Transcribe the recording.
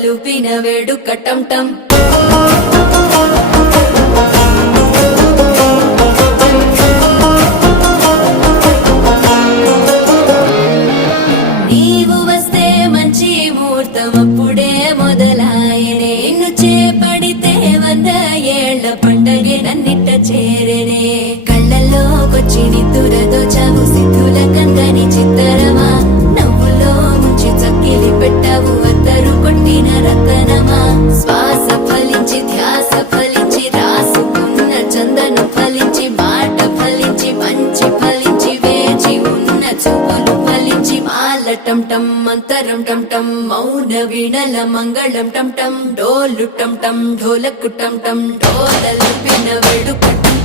డోలలుపిన వేడుక టం టం నీవు వస్తే మంచి ముహూర్తం అప్పుడే మొదలాయనే నిన్ను చేపడితే 100 ఏళ్ల పండగే నన్నిట్ట చేరనే కళ్ళల్లోకొచ్చి నిద్దురదో చావు సిద్ధుల కందని చిత్తరమా నవ్వులో ముంచి చక్కిలి పెట్టావు అద్దరు కొట్టిన రతనమా శ్వాస ఫలించి ధ్యాస ఫలించి రాసుకున్న చందను ఫలించి మాట ఫలించి మంచి ఫలించి వేచి ఉన్న చూపులు ఫలించి మాల టం టం మంతరం టం టం మౌన వీణల మంగళం టం టం డోలు టం టం ఢోలకు టం టం డోలలుపిన వేడుక టం